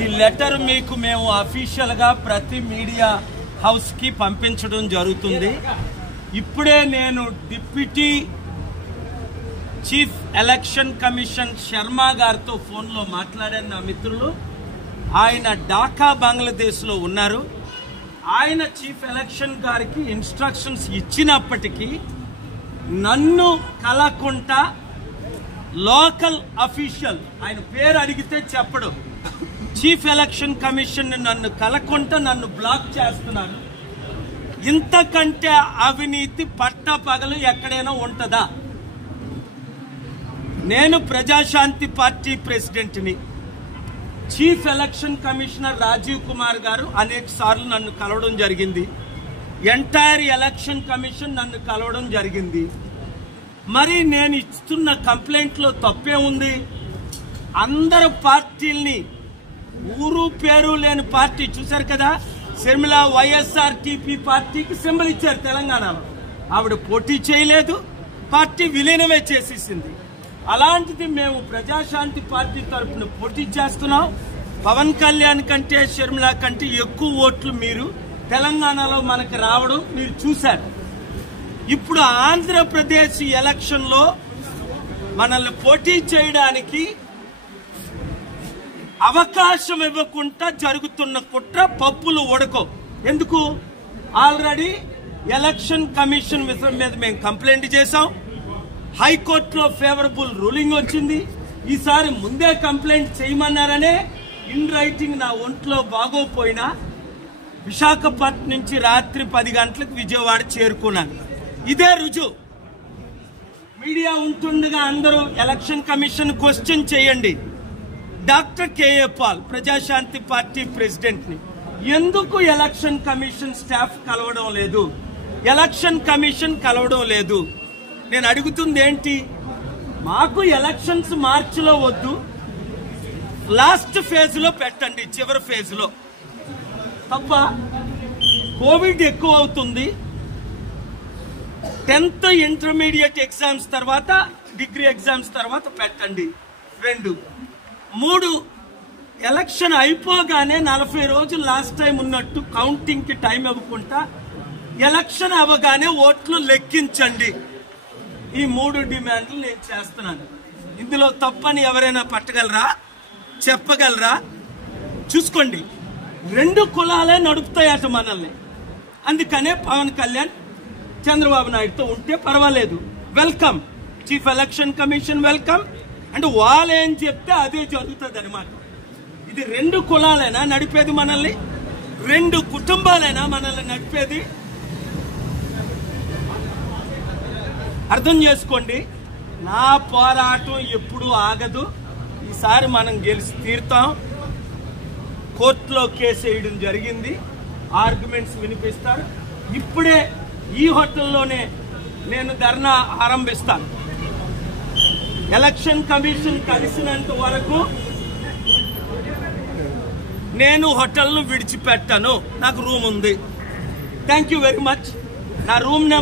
ఈ లెటర్ మీకు మేము అఫీషియల్ గా ప్రతి మీడియా హౌస్ కి పంపించడం జరుగుతుంది. ఇప్పుడే నేను deputy chief election commission Sharma గారితో ఫోన్లో మాట్లాడాను. నా మిత్రులు ఆయన ఢాకా బంగ్లాదేశ్ లో ఉన్నారు. ఆయన చీఫ్ ఎలక్షన్ గారికి ఇన్స్ట్రక్షన్స్ ఇచ్చినప్పటికీ నన్ను కలకుండా లోకల్ అఫీషియల్, ఆయన పేరు అడిగితే చెప్పడు, చీఫ్ ఎలక్షన్ కమిషన్ నన్ను కలకుండా నన్ను బ్లాక్ చేస్తున్నారు. ఇంతకంటే అవినీతి పట్టపగలు ఎక్కడైనా ఉంటుందా? నేను ప్రజాశాంతి పార్టీ ప్రెసిడెంట్ని. Chief election commissioner Rajiv Kumar గారు అనేక సార్లు నన్ను కలవడం జరిగింది. ఎంటైర్ ఎలక్షన్ కమిషన్ నన్ను కలవడం జరిగింది. మరి నేను ఇస్తున్న కంప్లైంట్లో తప్పే ఉంది? అందరు పార్టీల్ని, ఊరు పేరు లేని పార్టీ చూశారు కదా, శర్మిల వైఎస్ఆర్టీపీ పార్టీకి సింబల్ ఇచ్చారు తెలంగాణలో. ఆవిడ పోటీ చేయలేదు, పార్టీ విలీనమే చేసేసింది. అలాంటిది మేము ప్రజాశాంతి పార్టీ తరఫున పోటీ చేస్తున్నాం. పవన్ కళ్యాణ్ కంటే షర్మిల కంటే ఎక్కువ ఓట్లు మీరు తెలంగాణలో మనకు రావడం మీరు చూశారు. ఇప్పుడు ఆంధ్రప్రదేశ్ ఎలక్షన్ లో మనల్ని పోటీ చేయడానికి అవకాశం ఇవ్వకుండా జరుగుతున్న కుట్ర పప్పులు ఉడకో. ఎందుకు? ఆల్రెడీ ఎలక్షన్ కమిషన్ విషయం మీద మేము కంప్లైంట్ చేశాం. హైకోర్టులో ఫేవరబుల్ రూలింగ్ వచ్చింది. ఈసారి ముందే కంప్లైంట్ చేయమన్నారనే ఇన్ రైటింగ్ నా ఒంట్లో బాగోపోయినా విశాఖపట్నం నుంచి రాత్రి 10 గంటలకు విజయవాడ చేరుకున్నాను. ఇదే రుజువు. మీడియా ఉంటుండగా అందరూ ఎలక్షన్ కమిషన్ క్వశ్చన్ చేయండి. Doctor KA Paul, Praja Shanti party president ని, ఎందుకు ఎలక్షన్ కమిషన్ స్టాఫ్ కలవడం లేదు? ఎలక్షన్ కమిషన్ కలవడం లేదు. నేను అడుగుతుంది ఏంటి? మాకు ఎలక్షన్స్ మార్చిలో వద్దు, లాస్ట్ ఫేజ్ లో పెట్టండి, చివరి ఫేజ్ లో. తప్ప కోవిడ్ ఎక్కువ అవుతుంది. 10th ఇంటర్మీడియట్ ఎగ్జామ్స్ తర్వాత, డిగ్రీ ఎగ్జామ్స్ తర్వాత పెట్టండి. 2, 3 ఎలక్షన్ అయిపోగానే 40 రోజులు లాస్ట్ టైం ఉన్నట్టు కౌంటింగ్ కి టైం ఇవ్వకుండా ఎలక్షన్ అవ్వగానే ఓట్లు లెక్కించండి. ఈ 3 డిమాండ్లు నేను చేస్తున్నాను. ఇందులో తప్పని ఎవరైనా పట్టగలరా? చెప్పగలరా? చూసుకోండి. 2 కులాలే నడుపుతాయట మనల్ని. అందుకనే పవన్ కళ్యాణ్ చంద్రబాబు నాయుడుతో ఉంటే పర్వాలేదు, welcome. Chief election commission welcome. అంటే వాళ్ళు ఏం చెప్తే అదే జరుగుతుంది అనమాట. ఇది 2 కులాలైనా నడిపేది మనల్ని? 2 కుటుంబాలైనా మనల్ని నడిపేది? అర్థం చేసుకోండి. నా పోరాటం ఎప్పుడూ ఆగదు. ఈసారి మనం గెలిచి తీరుతాం. కోర్టులో కేసు వేయడం జరిగింది, ఆర్గ్యుమెంట్స్ వినిపిస్తారు. ఇప్పుడే ఈ హోటల్లోనే నేను ధర్నా ఆరంభిస్తాను. ఎలక్షన్ కమిషన్ కలిసినంత వరకు నేను హోటల్ను విడిచిపెట్టాను. నాకు రూమ్ ఉంది. Thank you very much. నా రూమ్ నెంబర్